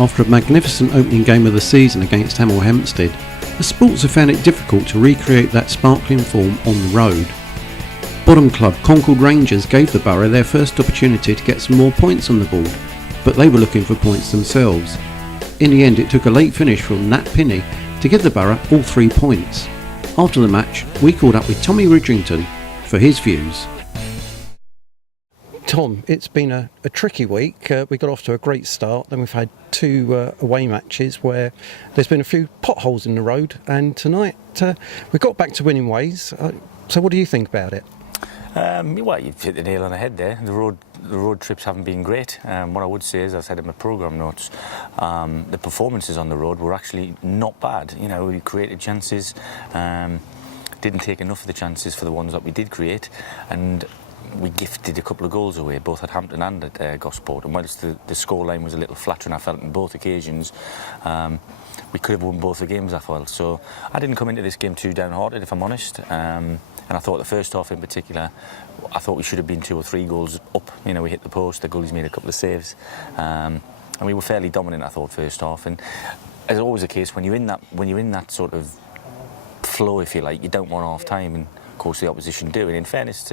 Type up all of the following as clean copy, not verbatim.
After a magnificent opening game of the season against Hemel Hempstead, the Sports have found it difficult to recreate that sparkling form on the road. Bottom club Concord Rangers gave the Borough their first opportunity to get some more points on the board, but they were looking for points themselves. In the end, it took a late finish from Nat Pinney to give the Borough all 3 points. After the match, we called up with Tommy Widdrington for his views. Tom, it's been a tricky week. We got off to a great start, then we've had 2 away matches where there's been a few potholes in the road, and tonight we got back to winning ways. So what do you think about it? Well, you've hit the nail on the head there. The road trips haven't been great. What I would say is, as I said in my programme notes, the performances on the road were actually not bad. You know, we created chances, didn't take enough of the chances for the ones that we did create, and we gifted a couple of goals away, both at Hampton and at Gosport. And whilst the scoreline was a little flattering, I felt on both occasions, we could have won both the games, I felt. So I didn't come into this game too downhearted, if I'm honest. And I thought the first half in particular, I thought we should have been 2 or 3 goals up. You know, we hit the post, the goalies made a couple of saves. And we were fairly dominant, I thought, first half. And as always the case, when you're in that sort of flow, if you like, you don't want half time. And of course the opposition do, and in fairness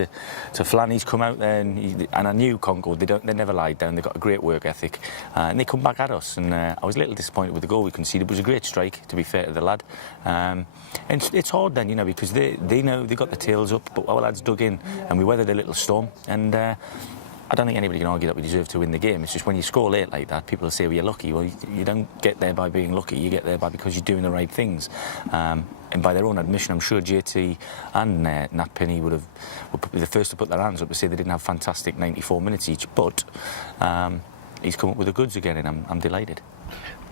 to Flan, he's come out there and I knew Concord, they never lied down, they've got a great work ethic, and they come back at us, and I was a little disappointed with the goal we conceded. It was a great strike, to be fair to the lad, and it's hard then, you know, because they know they got the tails up, but our lads dug in and we weathered a little storm, and I don't think anybody can argue that we deserve to win the game. It's just when you score late like that, people will say, well, you're lucky. Well, you don't get there by being lucky. You get there because you're doing the right things. And by their own admission, I'm sure JT and Nat Pinney would be the first to put their hands up to say they didn't have fantastic 94 minutes each. But he's come up with the goods again, and I'm delighted.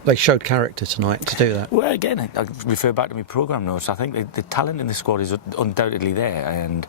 They showed character tonight to do that. Well, again, I refer back to my programme notes. I think the talent in the squad is undoubtedly there, and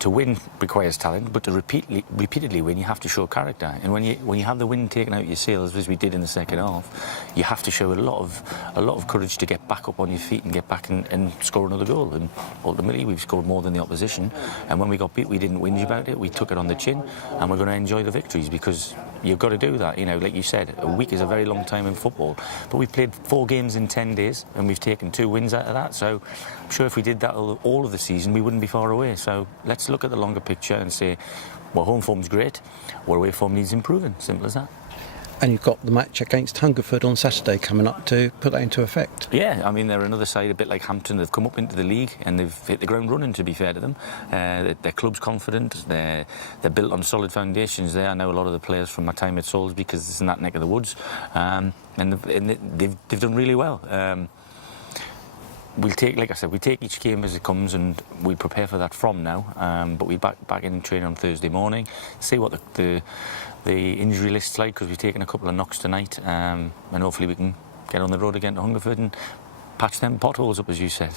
to win requires talent, but to repeatedly win, you have to show character. And when you have the wind taken out of your sails, as we did in the second half, you have to show a lot of courage to get back up on your feet and get back and score another goal. And ultimately, we've scored more than the opposition. And when we got beat, we didn't whinge about it. We took it on the chin, and we're going to enjoy the victories, because you've got to do that. You know, like you said, a week is a very long time in football. But we played 4 games in 10 days, and we've taken 2 wins out of that. So I'm sure if we did that all of the season, we wouldn't be far away. So let's look at the longer picture and say, well, home form's great, our away form needs improving. Simple as that. And you've got the match against Hungerford on Saturday coming up to put that into effect. Yeah, I mean, they're another side, a bit like Hampton. They've come up into the league and they've hit the ground running, to be fair to them. Their club's confident, they're built on solid foundations there. I know a lot of the players from my time at Salisbury, because it's in that neck of the woods, and they've done really well. We'll take, like I said, we take each game as it comes, and we prepare for that from now. But we're back in training on Thursday morning, see what the injury list's like, because we've taken a couple of knocks tonight, and hopefully we can get on the road again to Hungerford and patch them potholes up, as you said.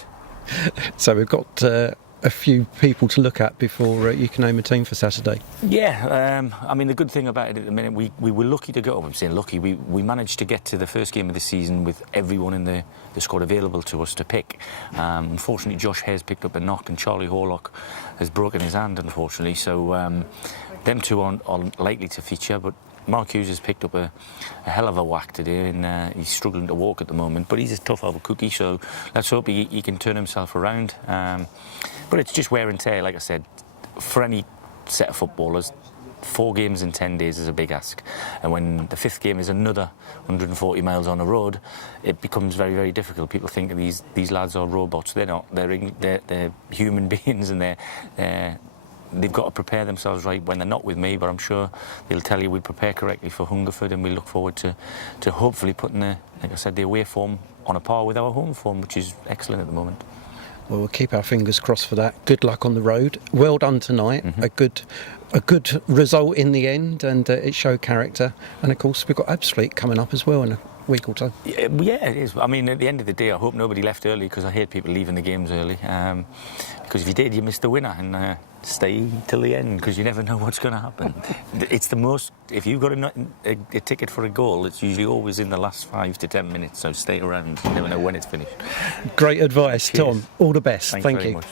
So we've got a few people to look at before you can name a team for Saturday. Yeah, I mean, the good thing about it at the minute, we were lucky to go. I'm saying lucky. We managed to get to the first game of the season with everyone in the squad available to us to pick. Unfortunately, Josh Hare's picked up a knock, and Charlie Horlock has broken his hand, unfortunately. So them 2 are likely to feature, but Mark Hughes has picked up a hell of a whack today, and he's struggling to walk at the moment, but he's a tough old cookie, so let's hope he can turn himself around. But it's just wear and tear, like I said. For any set of footballers, 4 games in 10 days is a big ask, and when the 5th game is another 140 miles on the road, it becomes very, very difficult. People think these lads are robots. They're not. They're human beings, and they've got to prepare themselves right when they're not with me, but I'm sure they'll tell you we prepare correctly for Hungerford, and we look forward to hopefully putting, like I said, the away form on a par with our home form, which is excellent at the moment. Well, we'll keep our fingers crossed for that. Good luck on the road. Well done tonight. Mm-hmm. A good result in the end, and it showed character. And of course, we've got Absolute coming up as well in a week or two. Yeah, it is. I mean, at the end of the day, I hope nobody left early, because I hate people leaving the games early. Because if you did, you missed the winner, and stay till the end, because you never know what's going to happen. It's the most. If you've got a ticket for a goal, it's usually always in the last 5 to 10 minutes. So stay around. You never know when it's finished. Great advice, Cheers. Tom. All the best. Thanks Thank very you. much.